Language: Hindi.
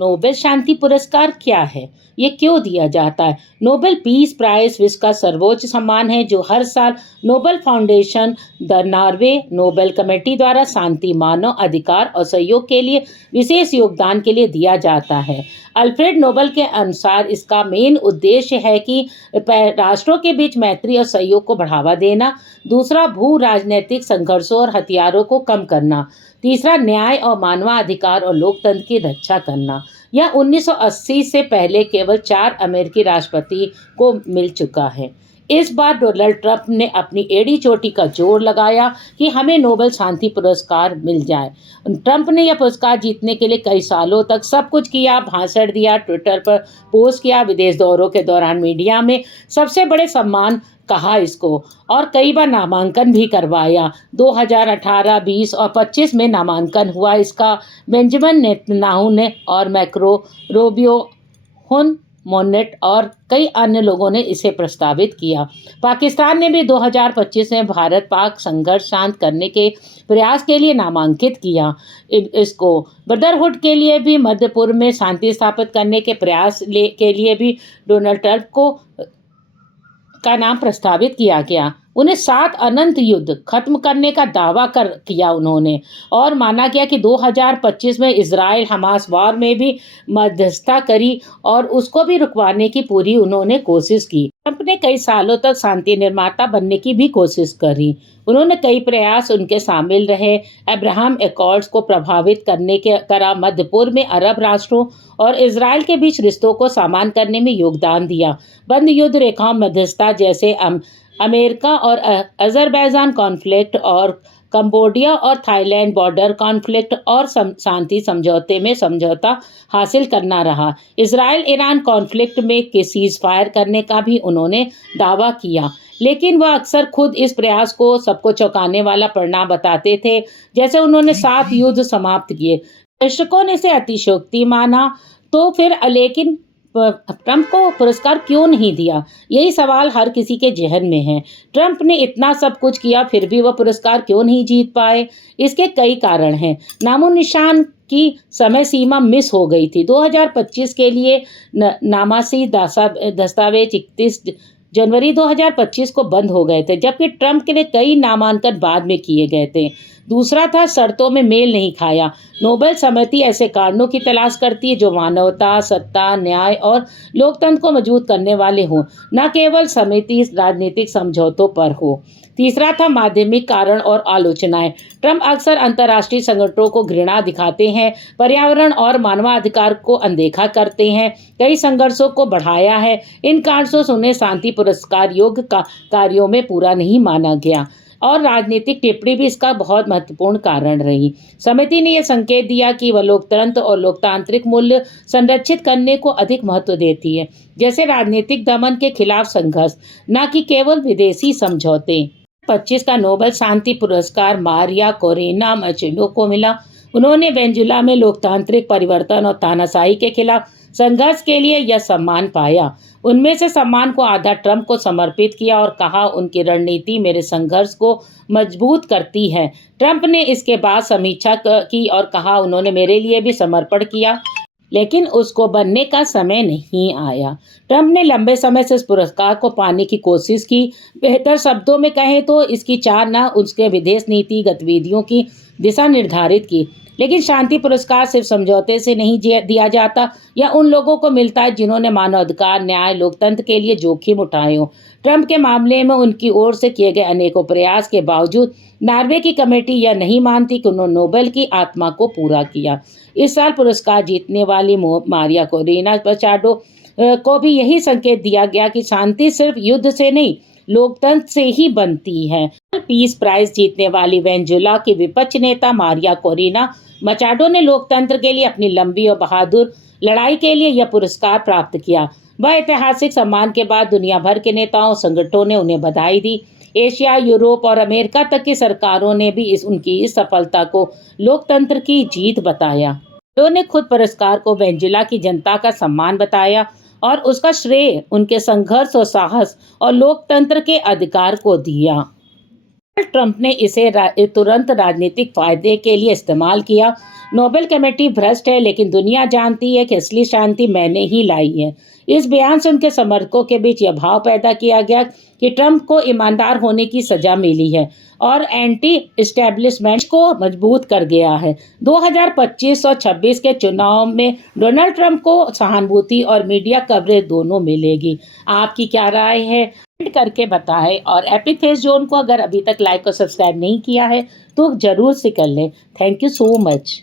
नोबेल शांति पुरस्कार क्या है? ये क्यों दिया जाता है? नोबेल पीस प्राइज विश्व का सर्वोच्च सम्मान है जो हर साल Nobel foundation, the Norway Nobel committee द्वारा शांति, मानव अधिकार और सहयोग के लिए विशेष योगदान के लिए दिया जाता है। अल्फ्रेड नोबेल के अनुसार इसका मेन उद्देश्य है कि राष्ट्रों के बीच मैत्री और सहयोग को बढ़ावा देना, दूसरा भू राजनीतिक संघर्षों और हथियारों को कम करना, तीसरा न्याय और मानवाधिकार और लोकतंत्र की रक्षा करना। यह 1980 से पहले केवल 4 अमेरिकी राष्ट्रपति को मिल चुका है। इस बार डोनाल्ड ट्रंप ने अपनी एड़ी चोटी का जोर लगाया कि हमें नोबेल शांति पुरस्कार मिल जाए। ट्रंप ने यह पुरस्कार जीतने के लिए कई सालों तक सब कुछ किया, भाषण दिया, ट्विटर पर पोस्ट किया, विदेश दौरों के दौरान मीडिया में सबसे बड़े सम्मान कहा इसको, और कई बार नामांकन भी करवाया। 2018, 20 और 25 में नामांकन हुआ इसका। बेंजामिन नेतन्याहू ने और मैक्रो रूबियो, हुन मोनेट और कई अन्य लोगों ने इसे प्रस्तावित किया। पाकिस्तान ने भी 2025 में भारत पाक संघर्ष शांत करने के प्रयास के लिए नामांकित किया। इसको ब्रदरहुड के लिए भी, मध्य पूर्व में शांति स्थापित करने के प्रयास के लिए भी डोनाल्ड ट्रंप को का नाम प्रस्तावित किया गया। उन्हें 7 अनंत युद्ध खत्म करने का दावा किया उन्होंने, और माना गया कि 2025 में इजराइल हमास वॉर में भी मध्यस्थता करी और उसको भी रुकवाने की पूरी उन्होंने कोशिश की। ट्रंप ने कई सालों तक शांति निर्माता बनने की भी कोशिश करी। उन्होंने कई प्रयास उनके शामिल रहे। अब्राहम एकॉर्ड्स को प्रभावित करने के करा, मध्य पूर्व में अरब राष्ट्रों और इजराइल के बीच रिश्तों को सामान्य करने में योगदान दिया। बंद युद्ध रेखाओं मध्यस्थता जैसे अमेरिका और अजरबैजान कॉन्फ्लिक्ट और कंबोडिया और थाईलैंड बॉर्डर कॉन्फ्लिक्ट और शांति समझौते में समझौता हासिल करना रहा। इजराइल ईरान कॉन्फ्लिक्ट में सीज फायर करने का भी उन्होंने दावा किया, लेकिन वह अक्सर खुद इस प्रयास को सबको चौंकाने वाला परिणाम बताते थे, जैसे उन्होंने 7 युद्ध समाप्त किए। दर्शकों ने इसे अतिशयोक्ति माना। तो फिर लेकिन ट्रंप को पुरस्कार क्यों नहीं दिया? यही सवाल हर किसी के जहन में है। ट्रंप ने इतना सब कुछ किया फिर भी वह पुरस्कार क्यों नहीं जीत पाए? इसके कई कारण हैं। नामो निशान की समय सीमा मिस हो गई थी। 2025 के लिए नामासी दस्तावेज 31 जनवरी 2025 को बंद हो गए थे, जबकि ट्रंप के लिए कई नामांकन बाद में किए गए थे। दूसरा था शर्तों में मेल नहीं खाया। नोबेल समिति ऐसे कारणों की तलाश करती है जो मानवता, सत्ता, न्याय और लोकतंत्र को मजबूत करने वाले हों, न केवल समिति राजनीतिक समझौतों पर हो। तीसरा था माध्यमिक कारण और आलोचनाएं। ट्रंप अक्सर अंतर्राष्ट्रीय संगठनों को घृणा दिखाते हैं, पर्यावरण और मानवाधिकार को अनदेखा करते हैं, कई संघर्षों को बढ़ाया है। इन कारणों से उन्हें शांति पुरस्कार योग्य कार्यों में पूरा नहीं माना गया, और राजनीतिक टिप्पणी भी इसका बहुत महत्वपूर्ण कारण रही। समिति ने यह संकेत दिया कि वह लोकतंत्र और लोकतांत्रिक मूल्य संरक्षित करने को अधिक महत्व देती है, जैसे राजनीतिक दमन के खिलाफ संघर्ष, न कि केवल विदेशी समझौते। 25 का नोबेल शांति पुरस्कार मारिया कोरेना मचेडो को मिला। उन्होंने वेनेजुएला में लोकतांत्रिक परिवर्तन और तानाशाही के खिलाफ संघर्ष के लिए यह सम्मान पाया। उनमें से सम्मान को आधा ट्रंप को समर्पित किया और कहा, उनकी रणनीति मेरे संघर्ष को मजबूत करती है। ट्रंप ने इसके बाद समीक्षा की और कहा, उन्होंने मेरे लिए भी समर्पण किया, लेकिन उसको बनने का समय नहीं आया। ट्रंप ने लंबे समय से इस पुरस्कार को पाने की कोशिश की। बेहतर शब्दों में कहें तो इसकी चाह न उसके विदेश नीति गतिविधियों की दिशा निर्धारित की। लेकिन शांति पुरस्कार सिर्फ समझौते से नहीं दिया जाता, यह उन लोगों को मिलता है जिन्होंने मानवाधिकार, न्याय, लोकतंत्र के लिए जोखिम उठाए हो। ट्रंप के मामले में उनकी ओर से किए गए अनेकों प्रयास के बावजूद नॉर्वे की कमेटी यह नहीं मानती कि उन्होंने नोबेल की आत्मा को पूरा किया। इस साल पुरस्कार जीतने वाली मारिया कोरेना मचाडो को भी यही संकेत दिया गया कि शांति सिर्फ युद्ध से नहीं, लोकतंत्र से ही बनती है। पीस प्राइज जीतने वाली वेनेजुएला की विपक्ष नेता मारिया कोरेना मचाडो ने लोकतंत्र के लिए अपनी लंबी और बहादुर लड़ाई के लिए यह पुरस्कार प्राप्त किया। वह ऐतिहासिक सम्मान के बाद दुनिया भर के नेताओं संगठनों ने उन्हें बधाई दी। एशिया, यूरोप और अमेरिका तक की सरकारों ने भी उनकी इस सफलता को लोकतंत्र की जीत बताया। उन्होंने खुद पुरस्कार को वेनेजुएला की जनता का सम्मान बताया और उसका श्रेय उनके संघर्ष और साहस और लोकतंत्र के अधिकार को दिया। ट्रंप ने इसे तुरंत राजनीतिक फायदे के लिए इस्तेमाल किया। नोबेल कमेटी भ्रष्ट है, लेकिन दुनिया जानती है कि असली शांति मैंने ही लाई है। इस बयान से उनके समर्थकों के बीच यह भाव पैदा किया गया कि ट्रंप को ईमानदार होने की सजा मिली है और एंटी एस्टेब्लिशमेंट को मजबूत कर गया है। 2025 और 26 के चुनाव में डोनाल्ड ट्रंप को सहानुभूति और मीडिया कवरेज दोनों मिलेगी। आपकी क्या राय है? कमेंट करके बताएं और एपिक फेस जोन को अगर अभी तक लाइक और सब्सक्राइब नहीं किया है तो जरूर से कर लें। Thank you so much.